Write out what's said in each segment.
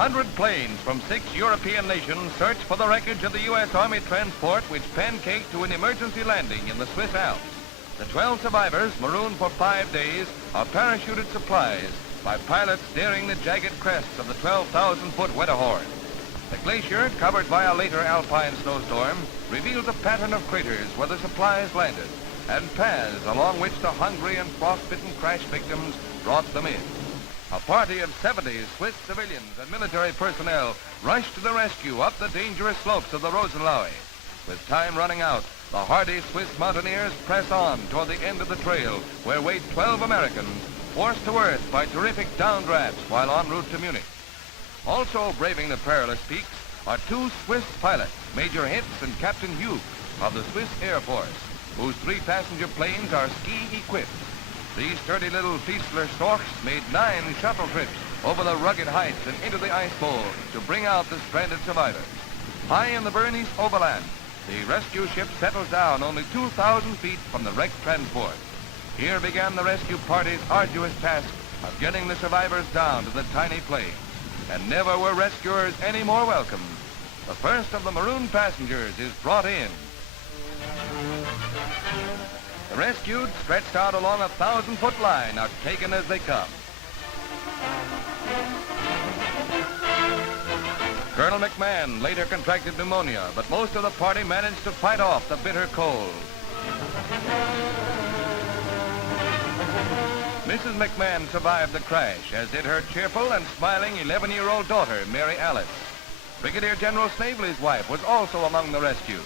100 planes from 6 European nations search for the wreckage of the U.S. Army transport which pancaked to an emergency landing in the Swiss Alps. The 12 survivors, marooned for 5 days, are parachuted supplies by pilots daring the jagged crests of the 12,000-foot Wetterhorn. The glacier, covered by a later alpine snowstorm, reveals a pattern of craters where the supplies landed and paths along which the hungry and frost-bitten crash victims brought them in. A party of 70 Swiss civilians and military personnel rushed to the rescue up the dangerous slopes of the Rosenlaue. With time running out, the hardy Swiss mountaineers press on toward the end of the trail where wait 12 Americans forced to earth by terrific downdrafts while en route to Munich. Also braving the perilous peaks are 2 Swiss pilots, Major Hitz and Captain Hughes of the Swiss Air Force, whose 3 passenger planes are ski-equipped. These sturdy little Fiesler Storks made 9 shuttle trips over the rugged heights and into the ice bowl to bring out the stranded survivors. High in the Bernese Oberland, the rescue ship settles down only 2,000 feet from the wrecked transport. Here began the rescue party's arduous task of getting the survivors down to the tiny plane. And never were rescuers any more welcome. The first of the marooned passengers is brought in. The rescued, stretched out along a 1,000-foot line, are taken as they come. Colonel McMahon later contracted pneumonia, but most of the party managed to fight off the bitter cold. Mrs. McMahon survived the crash, as did her cheerful and smiling 11-year-old daughter, Mary Alice. Brigadier General Snavely's wife was also among the rescued.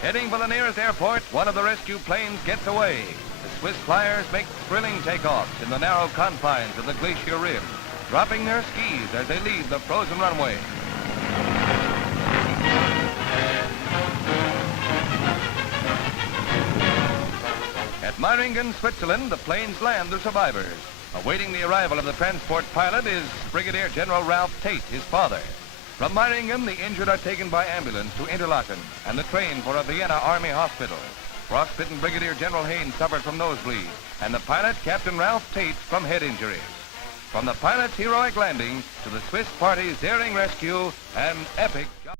Heading for the nearest airport, one of the rescue planes gets away. The Swiss flyers make thrilling takeoffs in the narrow confines of the glacier rim, dropping their skis as they leave the frozen runway. At Meiringen, Switzerland, the planes land the survivors. Awaiting the arrival of the transport pilot is Brigadier General Ralph Tate, his father. From Meiringen, the injured are taken by ambulance to Interlaken and the train for a Vienna Army hospital. Frostbitten Brigadier General Haynes suffered from nosebleed, and the pilot, Captain Ralph Tate, from head injuries. From the pilot's heroic landing to the Swiss party's daring rescue, an epic